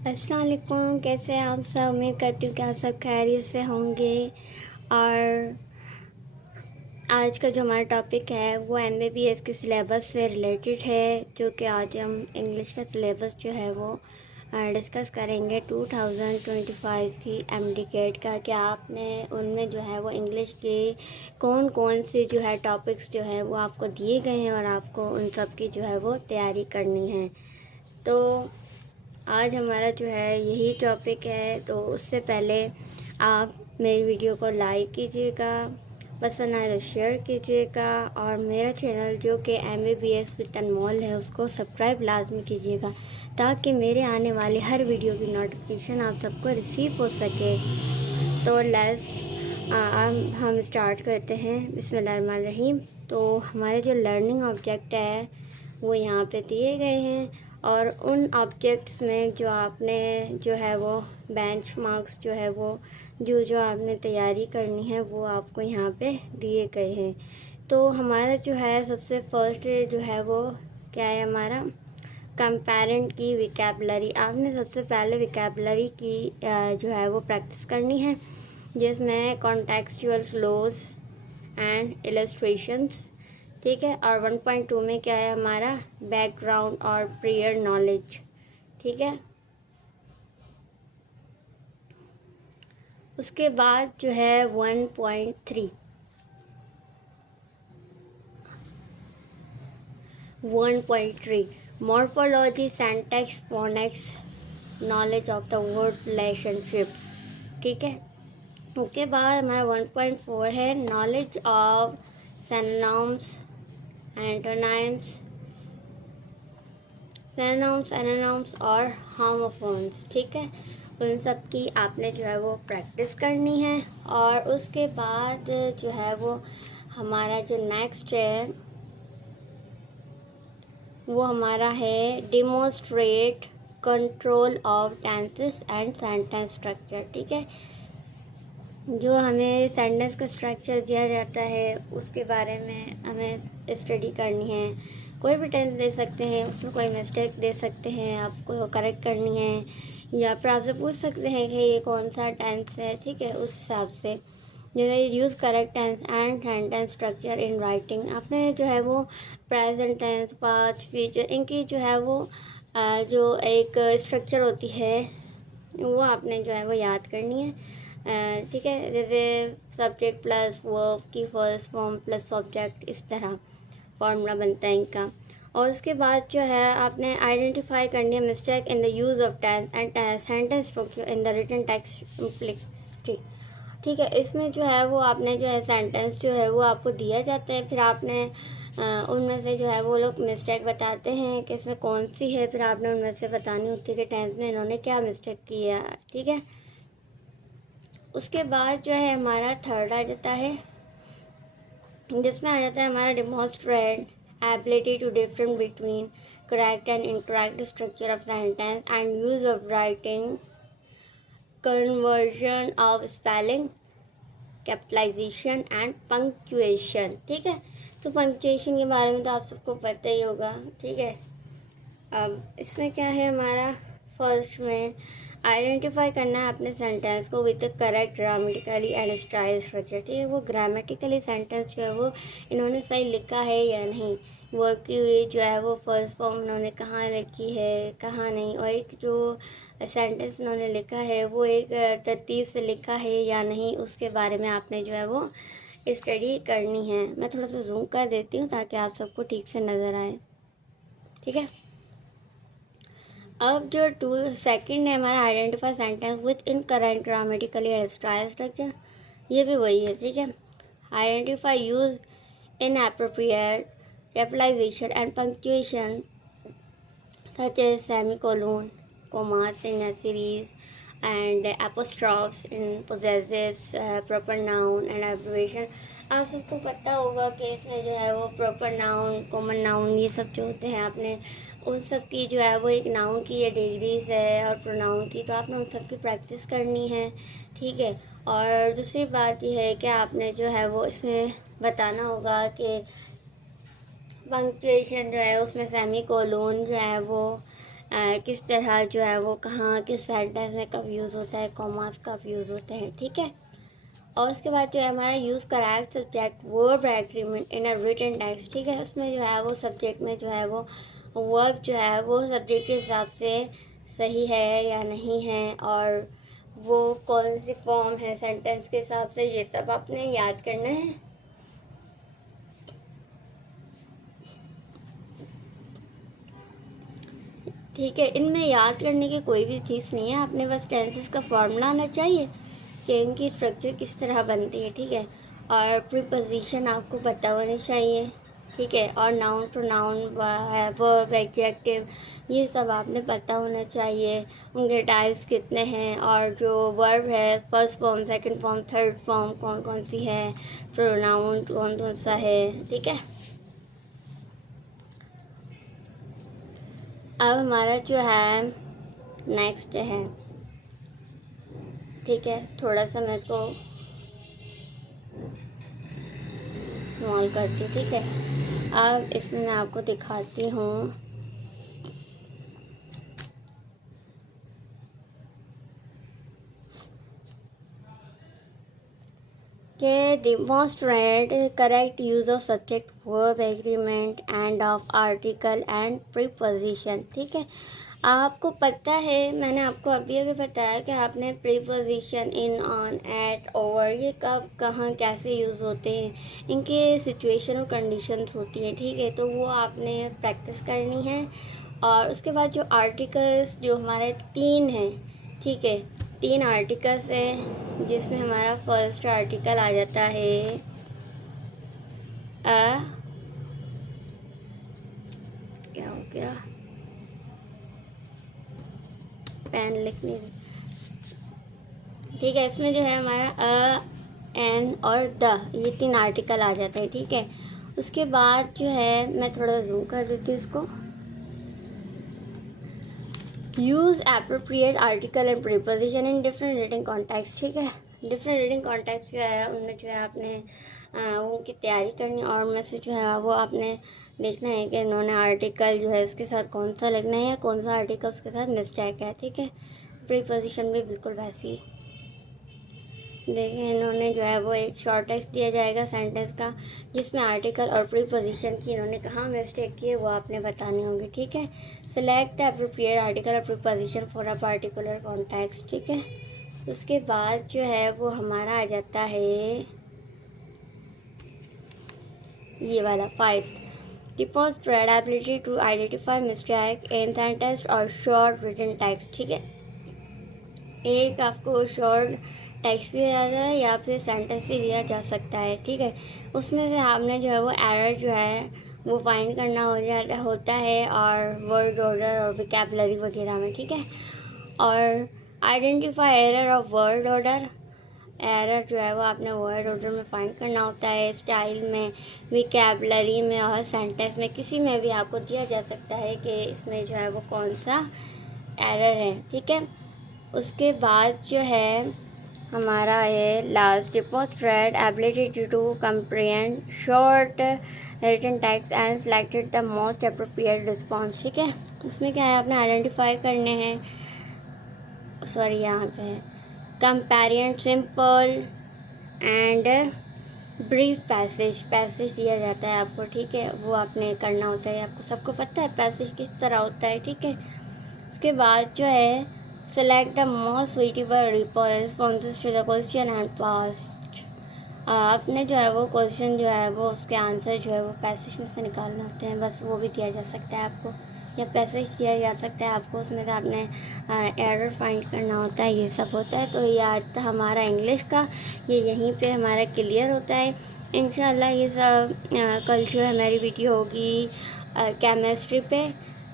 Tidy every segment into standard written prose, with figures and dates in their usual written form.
अस्सलाम वालेकुम, कैसे हैं आप सब। उम्मीद करती हूँ कि आप सब खैरियत से होंगे। और आज का जो हमारा टॉपिक है वो MBBS के सिलेबस से रिलेटेड है, जो कि आज हम इंग्लिश का सिलेबस जो है वो डिस्कस करेंगे 2025 की MD का। कि आपने उनमें जो है वो इंग्लिश के कौन कौन से जो है टॉपिक्स जो है वो आपको दिए गए हैं और आपको उन सब की जो है वो तैयारी करनी है। तो आज हमारा जो है यही टॉपिक है। तो उससे पहले आप मेरी वीडियो को लाइक कीजिएगा, पसंद आए तो शेयर कीजिएगा, और मेरा चैनल जो कि MBBS विद अनमोल है उसको सब्सक्राइब लाजमी कीजिएगा, ताकि मेरे आने वाली हर वीडियो की नोटिफिकेशन आप सबको रिसीव हो सके। तो हम स्टार्ट करते हैं। बिस्मिल्लाहिर्रहमानिर्रहीम। तो हमारे जो लर्निंग ऑब्जेक्ट है वो यहाँ पे दिए गए हैं, और उन ऑब्जेक्ट्स में जो आपने जो है वो बेंच मार्क्स जो है वो जो आपने तैयारी करनी है वो आपको यहाँ पे दिए गए हैं। तो हमारा जो है सबसे फर्स्ट जो है वो क्या है, हमारा कंपेरेंट की विकेबलरी। आपने सबसे पहले विकेबलरी की जो है वो प्रैक्टिस करनी है, जिसमें कॉन्टेक्सचुअल क्लोज एंड इलस्ट्रेशंस, ठीक है। और 1.2 में क्या है, हमारा बैकग्राउंड और प्रियर नॉलेज, ठीक है। उसके बाद जो है 1.3 morphology, syntax, phonetics, knowledge of the word relationship, ठीक है। उसके बाद हमारा 1.4 है नॉलेज ऑफ सिनोनिम्स, एंटोनिम्स, एनानॉम्स और होमोफोन्स, ठीक है। उन सब की आपने जो है वो प्रैक्टिस करनी है। और उसके बाद जो है वो हमारा जो नेक्स्ट है वो हमारा है demonstrate control of tenses and sentence structure, ठीक है। जो हमें सेंटेंस का स्ट्रक्चर दिया जाता है उसके बारे में हमें स्टडी करनी है। कोई भी टेंस दे सकते हैं, उसमें कोई मिस्टेक दे सकते हैं, आपको करेक्ट करनी है, या फिर आपसे पूछ सकते हैं कि ये कौन सा टेंस है, ठीक है। उस हिसाब से जैसे use correct tense and sentence structure in writing. आपने जो है वो प्रेजेंट टेंस, पास्ट, फ्यूचर, इनकी जो है वो जो एक स्ट्रक्चर होती है वो आपने जो है वो याद करनी है, ठीक है। जैसे सब्जेक्ट प्लस वर्ब की फर्स्ट फॉर्म प्लस सब्जेक्ट, इस तरह फार्मूला बनता है इनका। और उसके बाद जो है आपने आइडेंटिफाई करनी है mistake in the use of tense and sentence structure in the written text simplicity, ठीक है। इसमें जो है वो आपने जो है सेंटेंस जो है वो आपको दिया जाता है, फिर आपने उनमें से जो है वो लोग मिस्टेक बताते हैं कि इसमें कौन सी है, फिर आपने उनमें से बतानी होती है कि टेंस में इन्होंने क्या मिस्टेक की है, ठीक है। उसके बाद जो है हमारा थर्ड आ जाता है, जिसमें आ जाता है हमारा demonstrate ability to different between correct and incorrect structure of sentence and use of writing, conversion of spelling, capitalisation and punctuation, ठीक है। तो पंक्चुएशन के बारे में तो आप सबको पता ही होगा, ठीक है। अब इसमें क्या है, हमारा फर्स्ट में आइडेंटिफाई करना है अपने सेंटेंस को with correct grammatically and style structure, ठीक है। वो ग्रामेटिकली सेंटेंस जो है वो इन्होंने सही लिखा है या नहीं, वर्ब की जो है वो फर्स्ट फॉर्म इन्होंने कहाँ लिखी है, कहाँ नहीं, और एक जो सेंटेंस इन्होंने लिखा है वो एक तरतीब से लिखा है या नहीं, उसके बारे में आपने जो है वो स्टडी करनी है। मैं थोड़ा सा जूम कर देती हूँ ताकि आप सबको ठीक से नज़र आए, ठीक है। अब जो सेकंड है हमारा identify sentence with incorrect grammatically and style structure, ये भी वही है, ठीक है। Identify use in appropriate capitalisation and punctuation such as semicolon, commas in a series, and apostrophes in possessives, proper noun and abbreviation। आप सबको पता होगा कि इसमें जो है वो प्रॉपर नाउन, कॉमन नाउन, ये सब जो होते हैं आपने उन सब की जो है वो एक नाउन की ये डिग्रीज है और प्रोनाउन की, तो आपने उन सब की प्रैक्टिस करनी है, ठीक है। और दूसरी बात यह है कि आपने जो है वो इसमें बताना होगा कि पंक्चुएशन जो है उसमें सेमी कोलोन जो है वो किस तरह जो है वो कहाँ किस सेंटेंस में कब यूज़ होता है, कॉमास कब यूज़ होते हैं, ठीक है। और उसके बाद जो है हमारा use correct subject verb agreement in a written text, ठीक है। उसमें जो है वो सब्जेक्ट में जो है वो वर्ब जो है वो सब्जेक्ट के हिसाब से सही है या नहीं है, और वो कौन सी फॉर्म है सेंटेंस के हिसाब से, ये सब आपने याद करना है। ठीक है, इनमें याद करने की कोई भी चीज़ नहीं है, आपने बस टेंसेस का फॉर्मूला आना चाहिए कि इनकी स्ट्रक्चर किस तरह बनती है, ठीक है। और प्रीपोजिशन आपको पता होनी चाहिए, ठीक है। और नाउन प्रोनाउन वर्ब एडजेक्टिव ये सब आपने पता होना चाहिए, उनके टाइप्स कितने हैं, और जो वर्ब है first form, second form, third form कौन कौन सी है, प्रोनाउन कौन कौन सा है, ठीक है। अब हमारा जो है नेक्स्ट है, ठीक है। थोड़ा सा मैं इसको स्मॉल करती हूँ, ठीक है। अब इसमें मैं आपको दिखाती हूँ कि demonstrate correct use of subject verb agreement and of article and preposition, ठीक है। आपको पता है, मैंने आपको अभी अभी बताया कि आपने preposition in, on, at, over ये कब कहाँ कैसे यूज़ होते हैं, इनके सिचुएशन और कंडीशंस होती हैं, ठीक है। तो वो आपने प्रैक्टिस करनी है। और उसके बाद जो आर्टिकल्स जो हमारे 3 हैं, ठीक है, 3 आर्टिकल्स हैं, जिसमें हमारा फर्स्ट आर्टिकल आ जाता है क्या हो गया, पेन लिखने, ठीक है। इसमें जो है हमारा एन और द ये 3 आर्टिकल आ जाते हैं, ठीक है। उसके बाद जो है मैं थोड़ा जूम कर देती हूँ इसको। Use appropriate article and preposition in different reading context, ठीक है। डिफरेंट रीडिंग कॉन्टेक्स्ट जो है उनमें जो है आपने उनकी तैयारी करनी, और उनमें से जो है वो आपने देखना है कि इन्होंने आर्टिकल जो है उसके साथ कौन सा लगना है या कौन सा आर्टिकल उसके साथ मिस्टेक है, ठीक है। प्रीपोजिशन भी बिल्कुल वैसी देखिए, इन्होंने जो है वो एक शॉर्ट टेक्स्ट दिया जाएगा सेंटेंस का, जिसमें आर्टिकल और प्रीपोजिशन की इन्होंने कहाँ मिस्टेक की है वो आपने बतानी होगी, ठीक है। सेलेक्ट द एप्रोप्रिएट आर्टिकल और preposition for a particular context, ठीक है। उसके बाद जो है वो हमारा आ जाता है ये वाला 5 demonstrate ability to identify mistake in sentence और short written text, ठीक है। एक आपको शॉर्ट टेक्स्ट भी दिया जाता है या फिर सेंटेंस भी दिया जा सकता है, ठीक है। उसमें से आपने जो है वो एरर जो है वो फाइंड करना होता है, और वर्ड ऑर्डर और वोकैबुलरी वगैरह में, ठीक है। और identify error of word order, error जो है वो आपने वर्ड ऑर्डर में फाइंड करना होता है, स्टाइल में, वोकैबुलरी में और सेंटेंस में किसी में भी आपको दिया जा सकता है कि इसमें जो है वो कौन सा एरर है, ठीक है। उसके बाद जो है हमारा है last demonstrate ability to comprehend short written text and selected the most appropriate response, ठीक है। उसमें क्या है, आपने आइडेंटिफाई करने हैं, सॉरी यहाँ पे है कंपेरियन सिंपल एंड ब्रीफ पैसेज दिया जाता है आपको, ठीक है। वो आपने करना होता है, आपको सबको पता है पैसेज किस तरह होता है, ठीक है। उसके बाद जो है select the most suitable responses to the question and past, आपने जो है वो क्वेश्चन जो है वो उसके आंसर जो है वो पैसेज में से निकालने होते हैं, बस वो भी दिया जा सकता है आपको, या पैसेज दिया जा सकता है आपको, उसमें से आपने एरर फाइंड करना होता है, ये सब होता है। तो ये आज था हमारा इंग्लिश का, ये यहीं पे हमारा क्लियर होता है इंशाल्लाह। ये सब कल जो है हमारी वीडियो होगी केमिस्ट्री पे,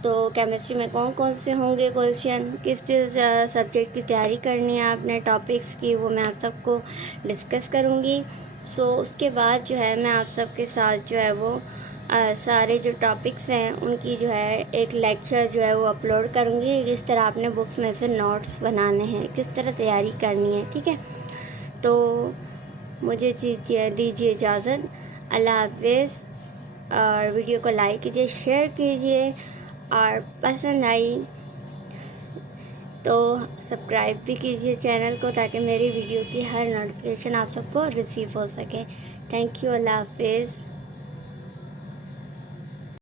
तो केमिस्ट्री में कौन कौन से होंगे क्वेश्चन, किस किस सब्जेक्ट की तैयारी करनी है आपने, टॉपिक्स की, वो मैं आप सबको डिस्कस करूँगी। सो उसके बाद जो है मैं आप सबके साथ जो है वो सारे जो टॉपिक्स हैं उनकी जो है एक लेक्चर जो है वो अपलोड करूँगी, किस तरह आपने बुक्स में से नोट्स बनाने हैं, किस तरह तैयारी करनी है, ठीक है। तो मुझे दीजिए इजाज़त, अल्लाह हाफिज़। और वीडियो को लाइक कीजिए, शेयर कीजिए, और पसंद आई तो सब्सक्राइब भी कीजिए चैनल को ताकि मेरी वीडियो की हर नोटिफिकेशन आप सबको रिसीव हो सके। Thank you. अल्लाह हाफिज़।